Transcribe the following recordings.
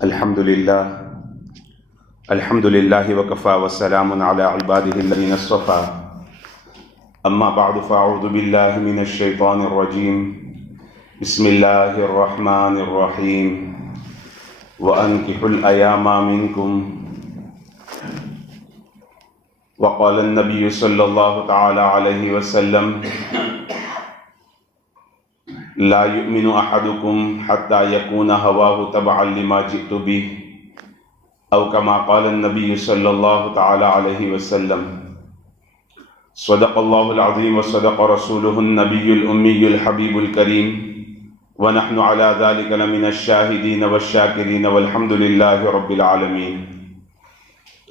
الحمد لله وكفى والسلام على عباده الذين اصطفى اما بعد فاعوذ بالله من الشيطان الرجيم بسم الله الرحمن الرحيم وانكحوا الايام منكم وقال النبي صلى الله تعالى عليه وسلم لا يؤمن احدكم حتى يكون هواه تبعا لما جئت به او كما قال النبي صلى الله تعالى عليه وسلم صدق الله العظيم وصدق رسوله النبي الأمي الحبيب الكريم ونحن على ذلك لمن الشاهدين والشاكرين والحمد لله رب العالمين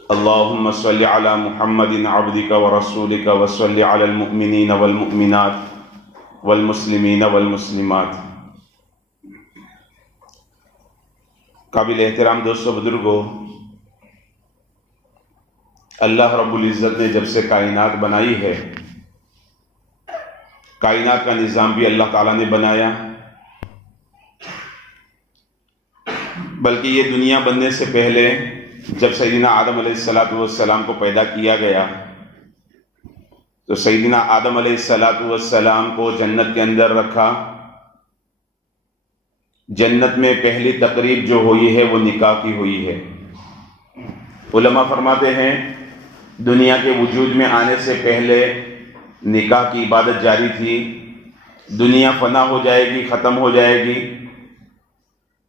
اللهم صل على محمد عبدك ورسولك وصل على المؤمنين والمؤمنات والمسلمین والمسلمات۔ قابل احترام دوستو، بزرگو، اللہ رب العزت نے جب سے کائنات بنائی ہے، کائنات کا نظام بھی اللہ تعالیٰ نے بنایا، بلکہ یہ دنیا بننے سے پہلے جب سیدنا آدم علیہ السلام کو پیدا کیا گیا تو سیدنا آدم علیہ السلام کو جنت کے اندر رکھا۔ جنت میں پہلی تقریب جو ہوئی ہے وہ نکاح کی ہوئی ہے۔ علماء فرماتے ہیں دنیا کے وجود میں آنے سے پہلے نکاح کی عبادت جاری تھی۔ دنیا فنا ہو جائے گی، ختم ہو جائے گی،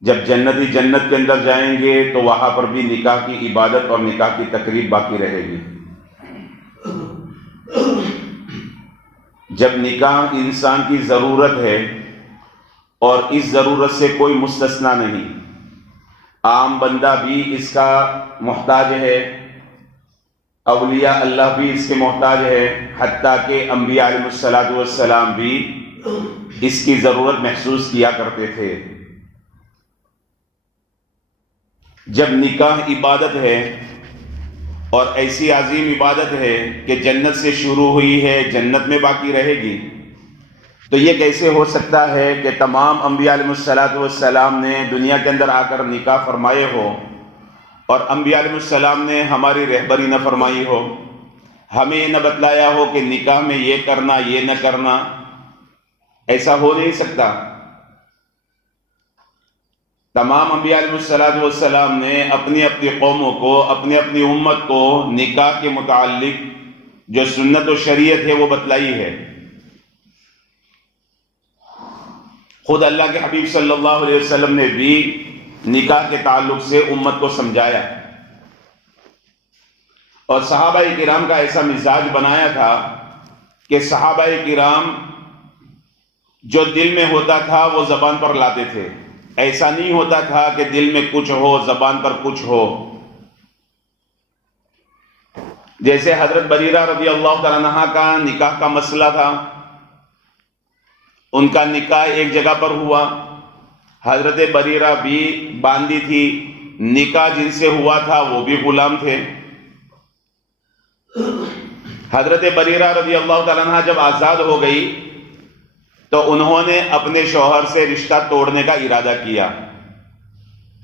جب جنتی جنت کے اندر جائیں گے تو وہاں پر بھی نکاح کی عبادت اور نکاح کی تقریب باقی رہے گی۔ جب نکاح انسان کی ضرورت ہے اور اس ضرورت سے کوئی مستثنا نہیں، عام بندہ بھی اس کا محتاج ہے، اولیاء اللہ بھی اس کے محتاج ہے، حتیٰ کہ انبیاء علیہ السلام بھی اس کی ضرورت محسوس کیا کرتے تھے۔ جب نکاح عبادت ہے اور ایسی عظیم عبادت ہے کہ جنت سے شروع ہوئی ہے، جنت میں باقی رہے گی، تو یہ کیسے ہو سکتا ہے کہ تمام انبیاء علیہ السلام نے دنیا کے اندر آ کر نکاح فرمائے ہو اور انبیاء علیہ السلام نے ہماری رہبری نہ فرمائی ہو، ہمیں یہ نہ بتلایا ہو کہ نکاح میں یہ کرنا یہ نہ کرنا؟ ایسا ہو نہیں سکتا۔ تمام انبیاء علیہ السلام نے اپنی اپنی قوموں کو، اپنی اپنی امت کو نکاح کے متعلق جو سنت و شریعت ہے وہ بتلائی ہے۔ خود اللہ کے حبیب صلی اللہ علیہ وسلم نے بھی نکاح کے تعلق سے امت کو سمجھایا، اور صحابہ کرام کا ایسا مزاج بنایا تھا کہ صحابہ کرام جو دل میں ہوتا تھا وہ زبان پر لاتے تھے۔ ایسا نہیں ہوتا تھا کہ دل میں کچھ ہو زبان پر کچھ ہو۔ جیسے حضرت بریرہ رضی اللہ تعالیٰ عنہ کا نکاح کا مسئلہ تھا، ان کا نکاح ایک جگہ پر ہوا، حضرت بریرہ بھی باندی تھی، نکاح جن سے ہوا تھا وہ بھی غلام تھے۔ حضرت بریرہ رضی اللہ تعالیٰ عنہ جب آزاد ہو گئی تو انہوں نے اپنے شوہر سے رشتہ توڑنے کا ارادہ کیا۔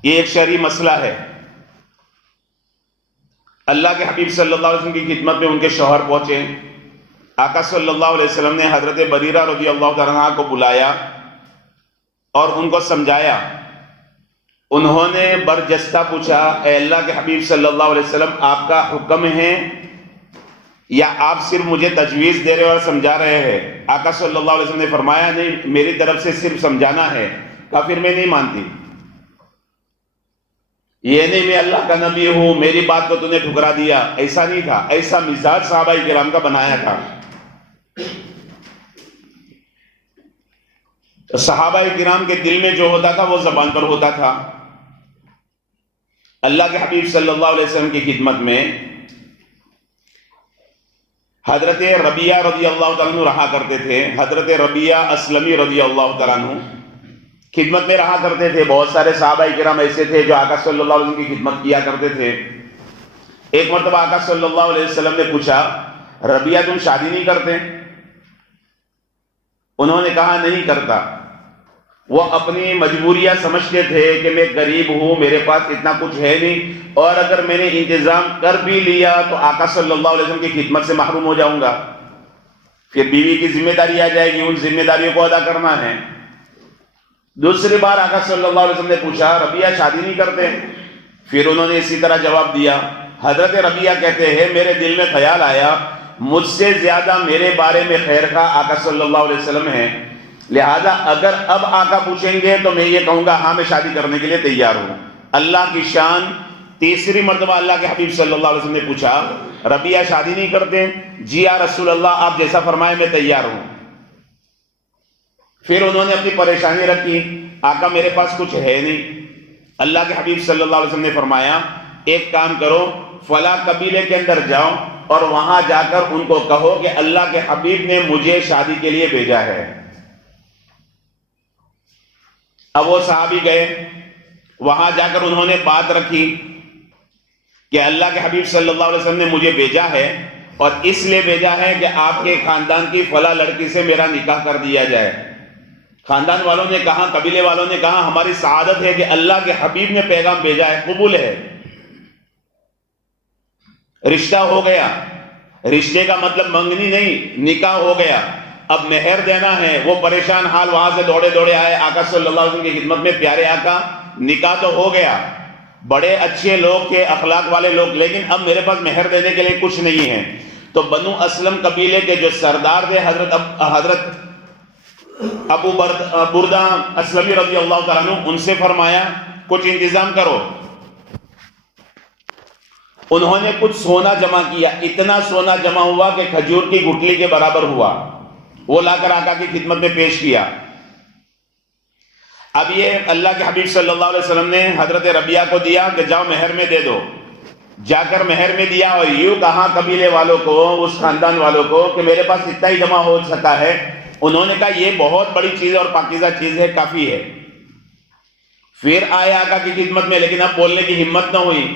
یہ ایک شرعی مسئلہ ہے۔ اللہ کے حبیب صلی اللہ علیہ وسلم کی خدمت میں ان کے شوہر پہنچے، آقا صلی اللہ علیہ وسلم نے حضرت بریرہ رضی اللہ تعالیٰ عنہ کو بلایا اور ان کو سمجھایا۔ انہوں نے برجستہ پوچھا، اے اللہ کے حبیب صلی اللہ علیہ وسلم، آپ کا حکم ہے یا آپ صرف مجھے تجویز دے رہے اور سمجھا رہے ہیں؟ آقا صلی اللہ علیہ وسلم نے فرمایا، نہیں، میری طرف سے صرف سمجھانا ہے۔ کہا پھر میں نہیں مانتی، یہ نہیں میں اللہ کا نبی ہوں، میری بات کو تو نے ٹھکرا دیا۔ ایسا نہیں تھا، ایسا مزاج صحابہ کرام کا بنایا تھا۔ صحابہ کرام کے دل میں جو ہوتا تھا وہ زبان پر ہوتا تھا۔ اللہ کے حبیب صلی اللہ علیہ وسلم کی خدمت میں حضرت ربیعہ رضی اللہ تعالیٰ عنہ رہا کرتے تھے۔ حضرت ربیعہ اسلمی رضی اللہ تعالیٰ عنہ خدمت میں رہا کرتے تھے۔ بہت سارے صحابہ کرام ایسے تھے جو آقا صلی اللہ علیہ وسلم کی خدمت کیا کرتے تھے۔ ایک مرتبہ آقا صلی اللہ علیہ وسلم نے پوچھا، ربیعہ تم شادی نہیں کرتے؟ انہوں نے کہا نہیں کرتا۔ وہ اپنی مجبوریاں سمجھتے تھے کہ میں غریب ہوں، میرے پاس اتنا کچھ ہے نہیں، اور اگر میں نے انتظام کر بھی لیا تو آقا صلی اللہ علیہ وسلم کی خدمت سے محروم ہو جاؤں گا، پھر بیوی کی ذمہ داری آ جائے گی، ان ذمہ داریوں کو ادا کرنا ہے۔ دوسری بار آقا صلی اللہ علیہ وسلم نے پوچھا ربیہ شادی نہیں کرتے؟ پھر انہوں نے اسی طرح جواب دیا۔ حضرت ربیہ کہتے ہیں میرے دل میں خیال آیا مجھ سے زیادہ میرے بارے میں خیر خواہ آقا صلی اللہ علیہ وسلم ہیں، لہذا اگر اب آقا پوچھیں گے تو میں یہ کہوں گا ہاں میں شادی کرنے کے لیے تیار ہوں۔ اللہ کی شان، تیسری مرتبہ اللہ کے حبیب صلی اللہ علیہ وسلم نے پوچھا ربیہ شادی نہیں کرتے؟ جی یا رسول اللہ آپ جیسا فرمائے میں تیار ہوں۔ پھر انہوں نے اپنی پریشانی رکھی، آقا میرے پاس کچھ ہے نہیں۔ اللہ کے حبیب صلی اللہ علیہ وسلم نے فرمایا ایک کام کرو، فلاں قبیلے کے اندر جاؤ اور وہاں جا کر ان کو کہو کہ اللہ کے حبیب نے مجھے شادی کے لیے بھیجا ہے۔ اب وہ صحابی گئے، وہاں جا کر انہوں نے بات رکھی کہ اللہ کے حبیب صلی اللہ علیہ وسلم نے مجھے بھیجا ہے اور اس لیے بھیجا ہے کہ آپ کے خاندان کی فلاں لڑکی سے میرا نکاح کر دیا جائے۔ خاندان والوں نے کہا، قبیلے والوں نے کہا ہماری سعادت ہے کہ اللہ کے حبیب نے پیغام بھیجا ہے، قبول ہے۔ رشتہ ہو گیا، رشتے کا مطلب منگنی نہیں، نکاح ہو گیا۔ اب مہر دینا ہے، وہ پریشان حال وہاں سے دوڑے دوڑے آئے آقا صلی اللہ علیہ وسلم کی خدمت میں، پیارے آقا نکاح تو ہو گیا، بڑے اچھے لوگ تھے، اخلاق والے لوگ، لیکن اب میرے پاس مہر دینے کے لیے کچھ نہیں ہے۔ تو بنو اسلم قبیلے کے جو سردار تھے حضرت ابو بردہ اسلمی رضی اللہ تعالیٰ عنہ، ان سے فرمایا کچھ انتظام کرو۔ انہوں نے کچھ سونا جمع کیا، اتنا سونا جمع ہوا کہ کھجور کی گٹلی کے برابر ہوا، وہ لا کر آقا کی خدمت میں پیش کیا۔ اب یہ اللہ کے حبیب صلی اللہ علیہ وسلم نے حضرت ربیہ کو دیا کہ جاؤ مہر میں دے دو۔ جا کر مہر میں دیا اور یوں کہا قبیلے والوں کو، اس خاندان والوں کو کہ میرے پاس اتنا ہی جمع ہو سکا ہے۔ انہوں نے کہا یہ بہت بڑی چیز ہے اور پاکیزہ چیز ہے، کافی ہے۔ پھر آئے آقا کی خدمت میں، لیکن اب بولنے کی ہمت نہ ہوئی۔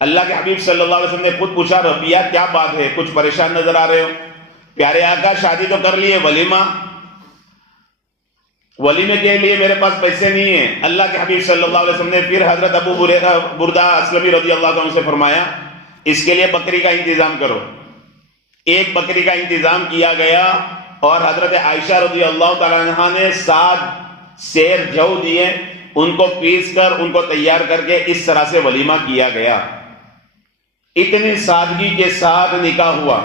اللہ کے حبیب صلی اللہ علیہ وسلم نے خود پوچھا ربیہ کیا بات ہے، کچھ پریشان نظر آ رہے ہو؟ پیارے آقا شادی تو کر لیے، ولیمے کے لیے میرے پاس پیسے نہیں ہیں۔ اللہ کے حبیب صلی اللہ علیہ وسلم نے پھر حضرت ابو بردہ اسلمی رضی اللہ عنہ سے فرمایا اس کے لیے بکری کا انتظام کرو۔ ایک بکری کا انتظام کیا گیا اور حضرت عائشہ رضی اللہ تعالیٰ عنہ نے 7 سیر جو دیے، ان کو پیس کر ان کو تیار کر کے اس طرح سے ولیمہ کیا گیا۔ اتنی سادگی کے ساتھ نکاح ہوا۔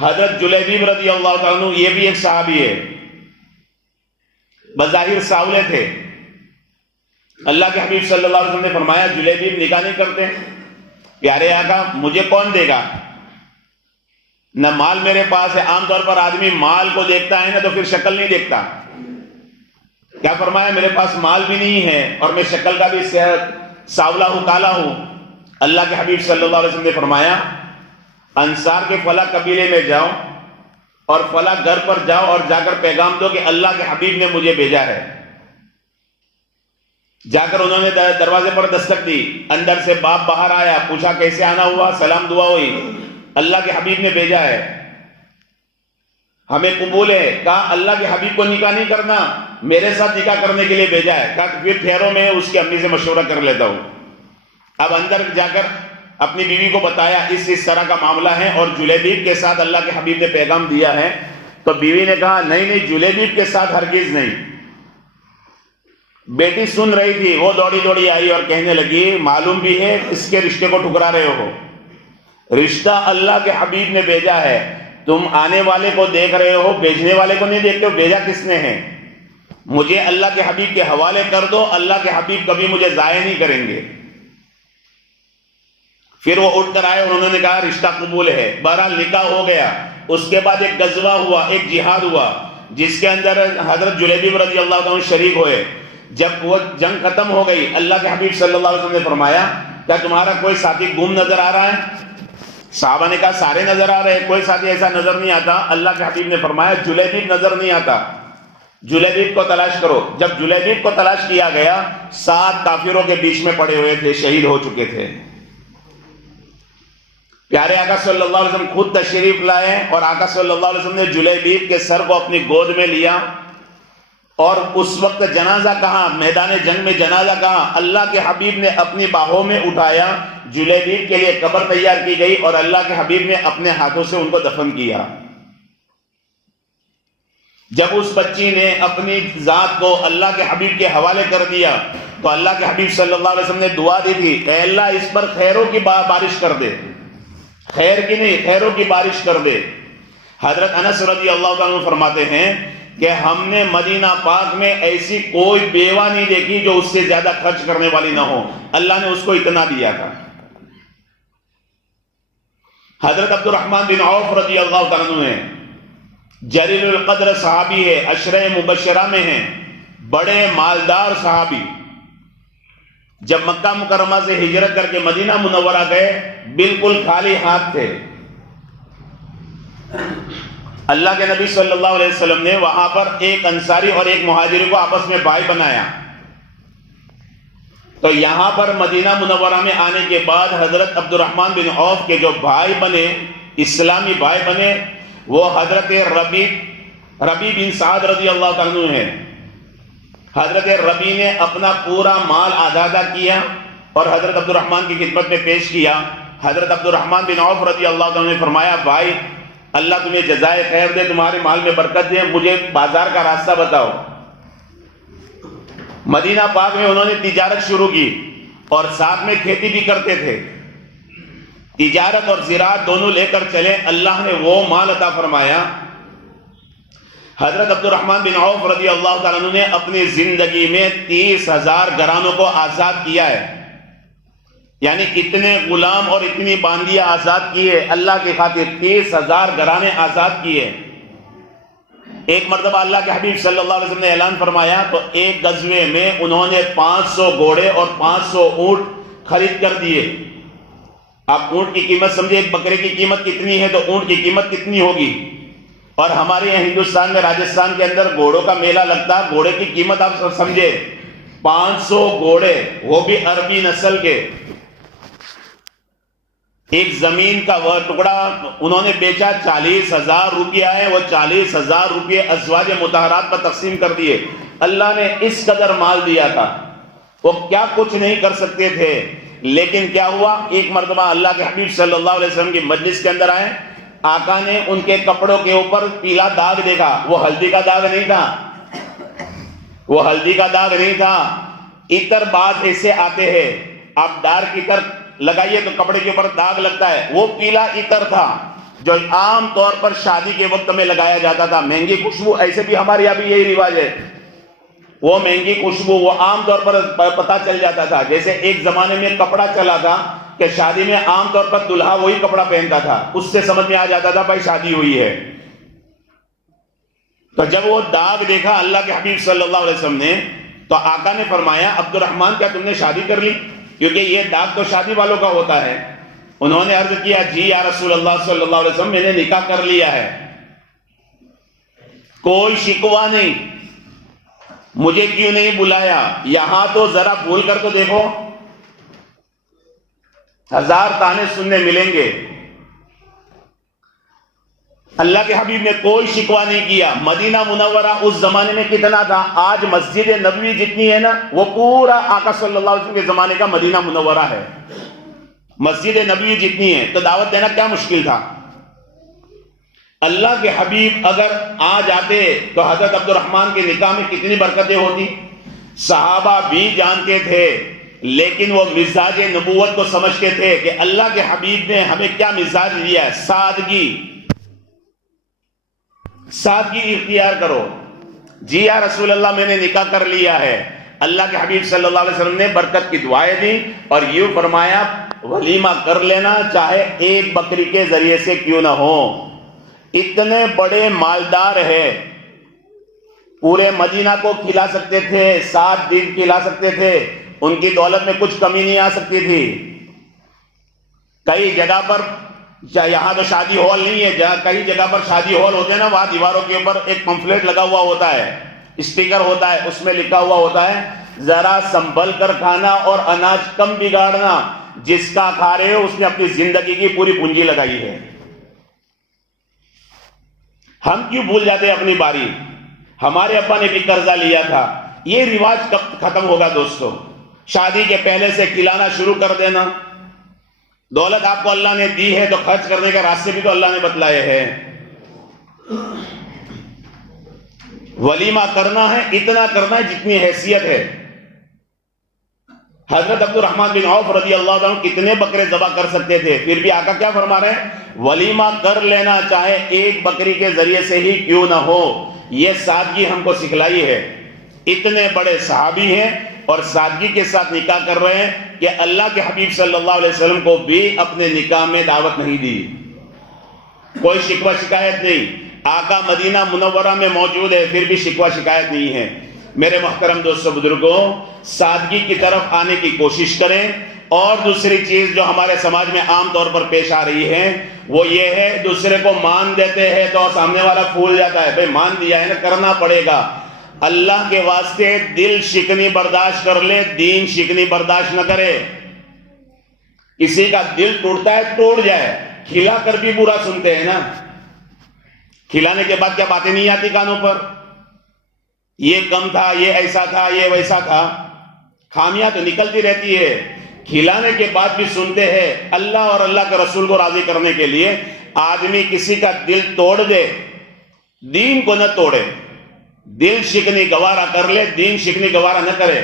حضرت جلیبیب رضی اللہ تعالیٰ عنہ، یہ بھی ایک صحابی ہے، بظاہر ساولے تھے۔ اللہ کے حبیب صلی اللہ علیہ وسلم نے فرمایا جلیبیب نکاح نہیں کرتے؟ پیارے آقا مجھے کون دے گا؟ نہ مال میرے پاس ہے، عام طور پر آدمی مال کو دیکھتا ہے نا تو پھر شکل نہیں دیکھتا۔ کیا فرمایا میرے پاس مال بھی نہیں ہے اور میں شکل کا بھی ساولا ہوں، کالا ہوں۔ اللہ کے حبیب صلی اللہ علیہ وسلم نے فرمایا انصار کے فلاں قبیلے میں جاؤ اور فلاں گھر پر جاؤ اور جا کر پیغام دو کہ اللہ کے حبیب نے مجھے بھیجا ہے۔ جا کر انہوں نے دروازے پر دستک دی، اندر سے باپ باہر آیا، پوچھا کیسے آنا ہوا، سلام دعا ہوئی، اللہ کے حبیب نے بھیجا ہے، ہمیں قبول ہے۔ کہا اللہ کے حبیب کو نکاح نہیں کرنا، میرے ساتھ نکاح کرنے کے لیے بھیجا ہے۔ کہا پھر ٹھہرو میں اس کی امی سے مشورہ کر لیتا ہوں۔ اب اندر جا کر اپنی بیوی کو بتایا اس طرح کا معاملہ ہے اور جلیبیب کے ساتھ اللہ کے حبیب نے پیغام دیا ہے۔ تو بیوی نے کہا نہیں جلیبیب کے ساتھ ہرگز نہیں۔ بیٹی سن رہی تھی، وہ دوڑی دوڑی آئی اور کہنے لگی معلوم بھی ہے اس کے رشتے کو ٹھکرا رہے ہو، رشتہ اللہ کے حبیب نے بھیجا ہے، تم آنے والے کو دیکھ رہے ہو، بھیجنے والے کو نہیں دیکھتے ہو، بھیجا کس نے ہے؟ مجھے اللہ کے حبیب کے حوالے کر دو، اللہ کے حبیب کبھی مجھے ضائع نہیں کریں گے۔ پھر وہ اٹھ کر آئے اور انہوں نے کہا رشتہ قبول ہے۔ بہرحال نکاح ہو گیا۔ اس کے بعد ایک غزوہ ہوا، ایک جہاد ہوا، جس کے اندر حضرت جلیبیب رضی اللہ عنہ شریک ہوئے۔ جب وہ جنگ ختم ہو گئی، اللہ کے حبیب صلی اللہ علیہ وسلم نے فرمایا کیا تمہارا کوئی ساتھی گم نظر آ رہا ہے؟ صحابہ نے کہا سارے نظر آ رہے ہیں، کوئی ساتھی ایسا نظر نہیں آتا۔ اللہ کے حبیب نے فرمایا جلیبیب نظر نہیں آتا، جلیبیب کو تلاش کرو۔ جب جلیبیب کو تلاش کیا گیا، 7 کافروں کے بیچ میں پڑے ہوئے تھے، شہید ہو چکے تھے۔ پیارے آقا صلی اللہ علیہ وسلم خود تشریف لائے اور آقا صلی اللہ علیہ وسلم نے جلیبیب کے سر کو اپنی گود میں لیا اور اس وقت جنازہ کہاں؟ میدان جنگ میں جنازہ کہاں؟ اللہ کے حبیب نے اپنی باہوں میں اٹھایا، جلیبیب کے لیے قبر تیار کی گئی اور اللہ کے حبیب نے اپنے ہاتھوں سے ان کو دفن کیا۔ جب اس بچی نے اپنی ذات کو اللہ کے حبیب کے حوالے کر دیا تو اللہ کے حبیب صلی اللہ علیہ وسلم نے دعا دی تھی، اے اللہ اس پر خیروں کی بارش کر دے، خیر کی نہیں، خیروں کی بارش کر دے۔ حضرت انس رضی اللہ عنہ فرماتے ہیں کہ ہم نے مدینہ پاک میں ایسی کوئی بیوہ نہیں دیکھی جو اس سے زیادہ خرچ کرنے والی نہ ہو، اللہ نے اس کو اتنا دیا تھا۔ حضرت عبد الرحمن بن عوف رضی اللہ عنہ ہیں، جلیل القدر صحابی ہے، عشرہ مبشرہ میں ہیں، بڑے مالدار صحابی۔ جب مکہ مکرمہ سے ہجرت کر کے مدینہ منورہ گئے بالکل خالی ہاتھ تھے۔ اللہ کے نبی صلی اللہ علیہ وسلم نے وہاں پر ایک انصاری اور ایک مہاجری کو آپس میں بھائی بنایا۔ تو یہاں پر مدینہ منورہ میں آنے کے بعد حضرت عبد الرحمن بن عوف کے جو بھائی بنے، اسلامی بھائی بنے، وہ حضرت ربی بن سعد رضی اللہ عنہ ہیں۔ حضرت ربی نے اپنا پورا مال آدھا کیا اور حضرت عبد الرحمن کی خدمت میں پیش کیا۔ حضرت عبد الرحمن بن عوف رضی اللہ عنہ نے فرمایا، بھائی اللہ تمہیں جزائے خیر دے، تمہارے مال میں برکت دے، مجھے بازار کا راستہ بتاؤ۔ مدینہ پاک میں انہوں نے تجارت شروع کی اور ساتھ میں کھیتی بھی کرتے تھے۔ تجارت اور زراعت دونوں لے کر چلے، اللہ نے وہ مال عطا فرمایا۔ حضرت عبد الرحمن بن عوف رضی اللہ تعالیٰ عنہ نے اپنی زندگی میں 30,000 گھرانوں کو آزاد کیا ہے، یعنی اتنے غلام اور اتنی باندیاں آزاد کیے اللہ کی خاطر، 30,000 گھرانے آزاد کیے۔ ایک مرتبہ اللہ کے حبیب صلی اللہ علیہ وسلم نے اعلان فرمایا تو ایک غزوے میں انہوں نے 500 گھوڑے اور 500 اونٹ خرید کر دیے۔ آپ اونٹ کی قیمت سمجھے، ایک بکرے کی قیمت کتنی ہے تو اونٹ کی قیمت کتنی ہوگی۔ اور ہمارے یہاں ہندوستان میں راجستھان کے اندر گھوڑوں کا میلہ لگتا، گھوڑے کی قیمت آپ سمجھے 500 گھوڑے، وہ بھی عربی نسل کے۔ ایک زمین کا وہ ٹکڑا انہوں نے بیچا، 40,000 روپیہ ہے، وہ 40,000 روپیے ازواج مطہرات پر تقسیم کر دیے۔ اللہ نے اس قدر مال دیا تھا، وہ کیا کچھ نہیں کر سکتے تھے، لیکن کیا ہوا، ایک مرتبہ اللہ کے حبیب صلی اللہ علیہ وسلم کی مجلس کے اندر آئے، آقا نے ان کے کپڑوں کے اوپر پیلا داغ دیکھا، وہ ہلدی کا داغ نہیں تھا، وہ ہلدی کا داغ نہیں تھا، عطر بعض ایسے آتے ہیں، آپ ڈارک عطر لگائیے تو کپڑے کے اوپر داغ لگتا ہے، وہ پیلا عطر تھا جو عام طور پر شادی کے وقت میں لگایا جاتا تھا۔ مہنگی خوشبو، ایسے بھی ہمارے یہاں بھی یہی رواج ہے، وہ مہنگی خوشبو وہ عام طور پر پتہ چل جاتا تھا۔ جیسے ایک زمانے میں کپڑا چلا تھا کہ شادی میں عام طور پر دلہا وہی کپڑا پہنتا تھا، اس سے سمجھ میں آ جاتا تھا بھائی شادی ہوئی ہے۔ تو جب وہ داغ دیکھا اللہ کے حبیب صلی اللہ علیہ وسلم نے تو آقا نے فرمایا، عبد الرحمن کیا تم نے شادی کر لی؟ کیونکہ یہ داغ تو شادی والوں کا ہوتا ہے۔ انہوں نے عرض کیا، جی یا رسول اللہ صلی اللہ علیہ وسلم میں نے نکاح کر لیا ہے، کوئی شکوہ نہیں، مجھے کیوں نہیں بلایا؟ یہاں تو ذرا بھول کر تو دیکھو، 1000 تانے سننے ملیں گے۔ اللہ کے حبیب نے کوئی شکوہ نہیں کیا۔ مدینہ منورہ اس زمانے میں کتنا تھا؟ آج مسجد نبوی جتنی ہے نا، وہ پورا آقا صلی اللہ علیہ وسلم کے زمانے کا مدینہ منورہ ہے، مسجد نبوی جتنی ہے، تو دعوت دینا کیا مشکل تھا؟ اللہ کے حبیب اگر آ جاتے تو حضرت عبد الرحمن کے نکاح میں کتنی برکتیں ہوتی۔ صحابہ بھی جانتے تھے، لیکن وہ مزاج نبوت کو سمجھتے تھے کہ اللہ کے حبیب نے ہمیں کیا مزاج دیا ہے، سادگی اختیار کرو۔ جی یا رسول اللہ میں نے نکاح کر لیا ہے۔ اللہ کے حبیب صلی اللہ علیہ وسلم نے برکت کی دعائیں دی اور یوں فرمایا، ولیمہ کر لینا چاہے ایک بکری کے ذریعے سے کیوں نہ ہو۔ اتنے بڑے مالدار ہے، پورے مدینہ کو کھلا سکتے تھے، 7 دن کھلا سکتے تھے، ان کی دولت میں کچھ کمی نہیں آ سکتی تھی۔ کئی جگہ پر، یہاں تو شادی ہال نہیں ہے، جہاں کئی جگہ پر شادی ہال ہوتے ہیں نا، وہاں دیواروں کے اوپر ایک پمفلیٹ لگا ہوا ہوتا ہے، اسٹیکر ہوتا ہے، اس میں لکھا ہوا ہوتا ہے، ذرا سنبھل کر کھانا اور اناج کم بگاڑنا، جس کا کھا رہے ہو اس نے اپنی زندگی کی پوری پونجی لگائی ہے۔ ہم کیوں بھول جاتے ہیں اپنی باری؟ ہمارے ابا نے بھی قرضہ لیا تھا. یہ رواج کب ختم ہوگا دوستو؟ شادی کے پہلے سے کھلانا شروع کر دینا. دولت آپ کو اللہ نے دی ہے تو خرچ کرنے کے راستے بھی تو اللہ نے بتلائے ہیں. ولیمہ کرنا ہے اتنا کرنا ہے جتنی حیثیت ہے. حضرت عبد الرحمن بن عوف رضی اللہ عنہ کتنے بکرے ذبح کر سکتے تھے، پھر بھی آقا کیا فرما رہے ہیں؟ ولیمہ کر لینا، چاہے ایک بکری کے ذریعے سے ہی کیوں نہ ہو. یہ سادگی ہم کو سکھلائی ہے. اتنے بڑے صحابی ہیں اور سادگی کے ساتھ نکاح کر رہے ہیں کہ اللہ کے حبیب صلی اللہ علیہ وسلم کو بھی اپنے نکاح میں دعوت نہیں دی. کوئی شکوہ شکایت نہیں. آقا مدینہ منورہ میں موجود ہے پھر بھی شکوہ شکایت نہیں ہے. میرے محترم دوستو بزرگوں، سادگی کی طرف آنے کی کوشش کریں. اور دوسری چیز جو ہمارے سماج میں عام طور پر پیش آ رہی ہے وہ یہ ہے، دوسرے کو مان دیتے ہیں تو سامنے والا پھول جاتا ہے. بھئی مان دیا ہے نا، کرنا پڑے گا. اللہ کے واسطے دل شکنی برداشت کر لے، دین شکنی برداشت نہ کرے. کسی کا دل ٹوٹتا ہے ٹوٹ جائے، کھلا کر بھی برا سنتے ہیں نا. کھلانے کے بعد کیا باتیں نہیں آتی کانوں پر؟ یہ کم تھا، یہ ایسا تھا، یہ ویسا تھا. خامیاں تو نکلتی رہتی ہے. کھلانے کے بعد بھی سنتے ہیں. اللہ اور اللہ کے رسول کو راضی کرنے کے لیے آدمی کسی کا دل توڑ دے، دین کو نہ توڑے. دل شکنی گوارا کر لے، دین شکنی گوارا نہ کرے.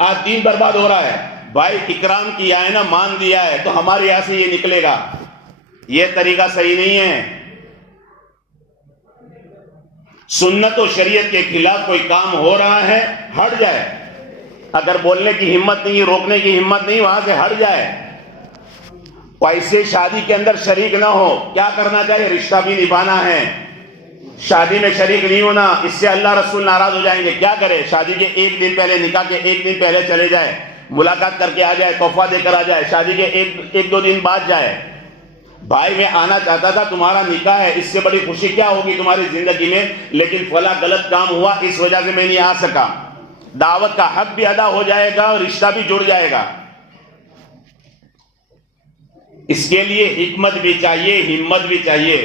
آج دین برباد ہو رہا ہے. بھائی اکرام کیا ہے نا، مان دیا ہے تو ہمارے یہاں سے یہ نکلے گا. یہ طریقہ صحیح نہیں ہے. سنت و شریعت کے خلاف کوئی کام ہو رہا ہے، ہٹ جائے. اگر بولنے کی ہمت نہیں، روکنے کی ہمت نہیں، وہاں سے ہٹ جائے. ایسے شادی کے اندر شریک نہ ہو. کیا کرنا چاہیے؟ رشتہ بھی نبھانا ہے، شادی میں شریک نہیں ہونا. اس سے اللہ رسول ناراض ہو جائیں گے. کیا کرے؟ شادی کے ایک دن پہلے، نکاح کے ایک دن پہلے چلے جائے، ملاقات کر کے آ جائے، تحفہ دے کر آ جائے. شادی کے ایک دو دن بعد جائے. بھائی میں آنا چاہتا تھا، تمہارا نکاح ہے، اس سے بڑی خوشی کیا ہوگی تمہاری زندگی میں، لیکن فلاں غلط کام ہوا، اس وجہ سے میں نہیں آ سکا. دعوت کا حق بھی ادا ہو جائے گا اور رشتہ بھی جڑ جائے گا. اس کے لیے حکمت بھی چاہیے، ہمت بھی چاہیے.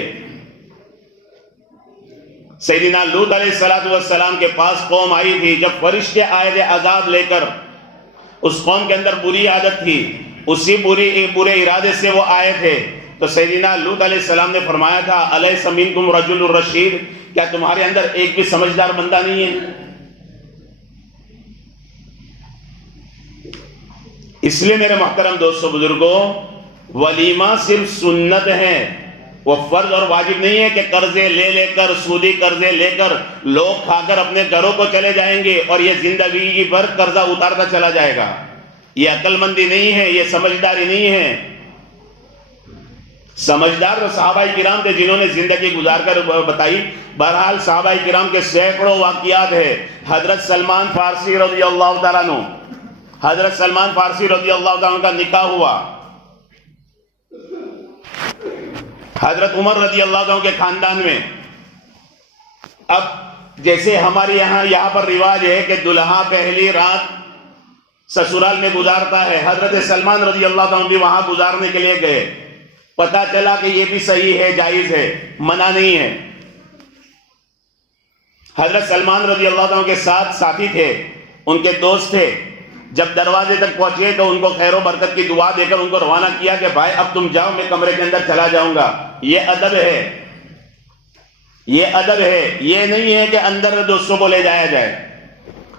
سیدنا لوط علیہ السلام کے پاس قوم آئی تھی. جب فرشتے آئے تھے عذاب لے کر، اس قوم کے اندر بری عادت تھی، اسی برے ارادے سے وہ آئے تھے. تو سیدنا لوط علیہ السلام نے فرمایا تھا، الیس منکم رجل الرشید، کیا تمہارے اندر ایک بھی سمجھدار بندہ نہیں ہے؟ اس لیے میرے محترم دوستو بزرگوں، ولیمہ صرف سنت ہے، وہ فرض اور واجب نہیں ہے کہ قرضے لے کر، سودی قرضے لے کر لوگ کھا کر اپنے گھروں کو چلے جائیں گے اور یہ زندگی بھر قرضہ اتارتا چلا جائے گا. یہ عقل مندی نہیں ہے، یہ سمجھداری نہیں ہے. سمجھدار تو صحابہ کرام تھے جنہوں نے زندگی گزار کر بتائی. بہرحال صحابہ کرام کے سینکڑوں واقعات ہیں. حضرت سلمان فارسی رضی اللہ تعالیٰ عنہ، حضرت سلمان فارسی رضی اللہ تعالیٰ عنہ کا نکاح ہوا. حضرت عمر رضی اللہ عنہ کے خاندان میں. اب جیسے ہمارے یہاں پر رواج ہے کہ دلہا پہلی رات سسرال میں گزارتا ہے، حضرت سلمان رضی اللہ عنہ بھی وہاں گزارنے کے لیے گئے. پتا چلا کہ یہ بھی صحیح ہے، جائز ہے، منع نہیں ہے. حضرت سلمان رضی اللہ عنہ کے ساتھ ساتھی تھے، ان کے دوست تھے. جب دروازے تک پہنچے تو ان کو خیر و برکت کی دعا دے کر ان کو روانہ کیا کہ بھائی اب تم جاؤ، میں کمرے کے اندر چلا جاؤں گا. یہ ادب ہے، یہ ادب ہے. یہ نہیں ہے کہ اندر دوستوں کو لے جایا جائے.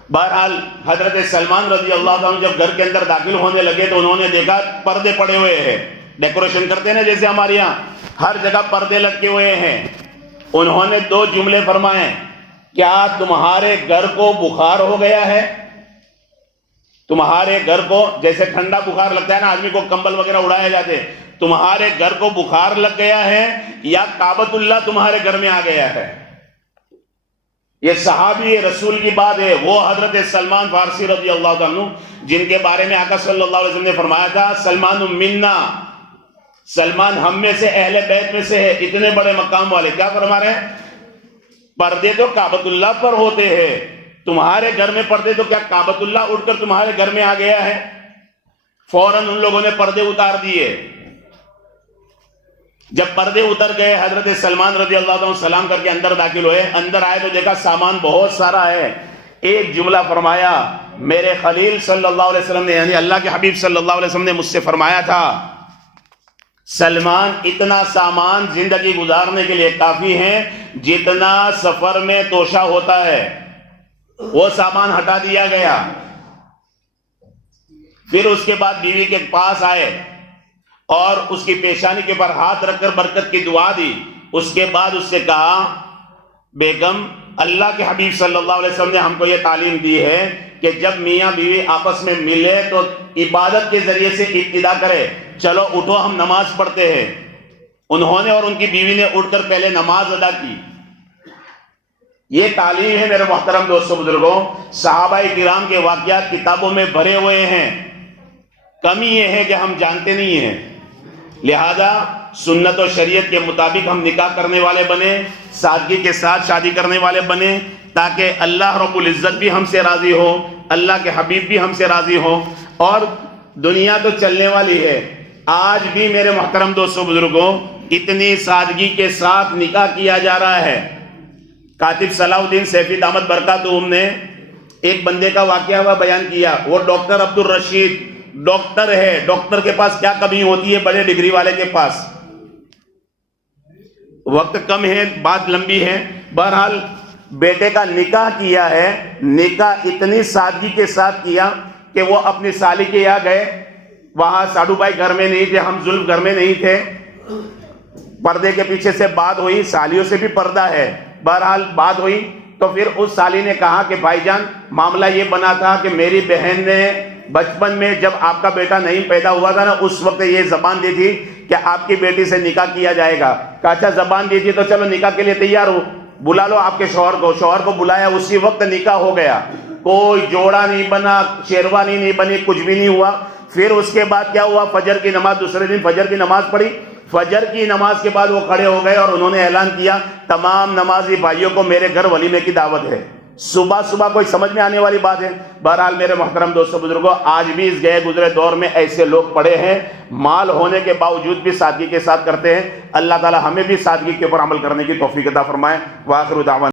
بہرحال حضرت سلمان رضی اللہ عنہ جب گھر کے اندر داخل ہونے لگے تو انہوں نے دیکھا پردے پڑے ہوئے ہیں. ڈیکوریشن کرتے ہیں نا جیسے ہمارے یہاں، ہر جگہ پردے لٹکے ہوئے ہیں. انہوں نے دو جملے فرمائے، کیا تمہارے گھر کو بخار ہو گیا ہے؟ تمہارے گھر کو جیسے ٹھنڈا بخار لگتا ہے نا، آدمی کو کمبل وغیرہ اڑائے جاتے، تمہارے گھر کو بخار لگ گیا ہے یا کعبۃ اللہ تمہارے گھر میں آ گیا ہے؟ یہ صحابی رسول کی بات ہے. وہ حضرت سلمان فارسی رضی اللہ عنہ جن کے بارے میں آقا صلی اللہ علیہ وسلم نے فرمایا تھا، سلمان منا، سلمان ہم میں سے، اہل بیت میں سے ہے. اتنے بڑے مقام والے کیا فرما رہے ہیں؟ پردے تو کعبۃ اللہ پر ہوتے ہیں، تمہارے گھر میں پردے تو کیا کعبۃ اللہ اٹھ کر تمہارے گھر میں آ گیا ہے؟ فوراً ان لوگوں نے پردے اتار دیے. جب پردے اتر گئے حضرت سلمان رضی اللہ عنہ سلام کر کے اندر داخل ہوئے. اندر آئے تو دیکھا سامان بہت سارا ہے. ایک جملہ فرمایا, میرے خلیل صلی اللہ علیہ وسلم نے, یعنی اللہ کے حبیب صلی اللہ علیہ وسلم نے مجھ سے فرمایا تھا, سلمان اتنا سامان زندگی گزارنے کے لیے کافی ہے جتنا سفر میں توشہ ہوتا ہے. وہ سامان ہٹا دیا گیا. پھر اس کے بعد بیوی کے پاس آئے اور اس کی پیشانی کے پر ہاتھ رکھ کر برکت کی دعا دی. اس کے بعد اس سے کہا, بیگم اللہ کے حبیب صلی اللہ علیہ وسلم نے ہم کو یہ تعلیم دی ہے کہ جب میاں بیوی آپس میں ملے تو عبادت کے ذریعے سے ابتدا کرے. چلو اٹھو ہم نماز پڑھتے ہیں. انہوں نے اور ان کی بیوی نے اٹھ کر پہلے نماز ادا کی. یہ تعلیم ہے میرے محترم دوستوں بزرگوں. صحابہ کرام کے واقعات کتابوں میں بھرے ہوئے ہیں. کمی یہ ہے کہ ہم جانتے نہیں ہیں. لہذا سنت و شریعت کے مطابق ہم نکاح کرنے والے بنے, سادگی کے ساتھ شادی کرنے والے بنے, تاکہ اللہ رب العزت بھی ہم سے راضی ہو, اللہ کے حبیب بھی ہم سے راضی ہو. اور دنیا تو چلنے والی ہے. آج بھی میرے محترم دوستوں بزرگوں اتنی سادگی کے ساتھ نکاح کیا جا رہا ہے. کاتب صلاح الدین سیفی دامت برکاتہم نے ایک بندے کا واقعہ ہوا بیان کیا. وہ ڈاکٹر عبد الرشید ڈاکٹر ہے. ڈاکٹر کے پاس کیا کمی ہوتی ہے بڑے ڈگری والے کے پاس. وقت کم ہے, بات لمبی ہے. بہرحال بیٹے کا نکاح کیا ہے. نکاح اتنی سادگی کے ساتھ کیا کہ وہ اپنی سالی کے یہاں گئے. وہاں ساڈو بھائی گھر میں نہیں تھے, ہم زلف گھر میں نہیں تھے. پردے کے پیچھے سے بات ہوئی, سالیوں سے بھی پردہ ہے. بہرحال بات ہوئی تو پھر اس سالی نے کہا کہ بھائی جان معاملہ یہ بنا تھا کہ میری بہن نے بچپن میں جب آپ کا بیٹا نہیں پیدا ہوا تھا نا, اس وقت یہ زبان دی تھی کہ آپ کی بیٹی سے نکاح کیا جائے گا. کہا اچھا زبان دی تھی تو چلو نکاح کے لیے تیار ہو, بلا لو آپ کے شوہر کو. شوہر کو بلایا, اسی وقت نکاح ہو گیا. کوئی جوڑا نہیں بنا, شیروانی نہیں بنی, کچھ بھی نہیں ہوا. پھر اس کے بعد کیا ہوا, فجر کی نماز, دوسرے دن فجر کی نماز پڑھی. فجر کی نماز کے بعد وہ کھڑے ہو گئے اور انہوں نے اعلان کیا, تمام نمازی بھائیوں کو میرے گھر ولیمے کی دعوت ہے. صبح صبح کوئی سمجھ میں آنے والی بات ہے. بہرحال میرے محترم دوستوں بزرگوں, آج بھی اس گئے گزرے دور میں ایسے لوگ پڑے ہیں, مال ہونے کے باوجود بھی سادگی کے ساتھ کرتے ہیں. اللہ تعالی ہمیں بھی سادگی کے اوپر عمل کرنے کی توفیق عطا فرمائے. وآخر دعوانا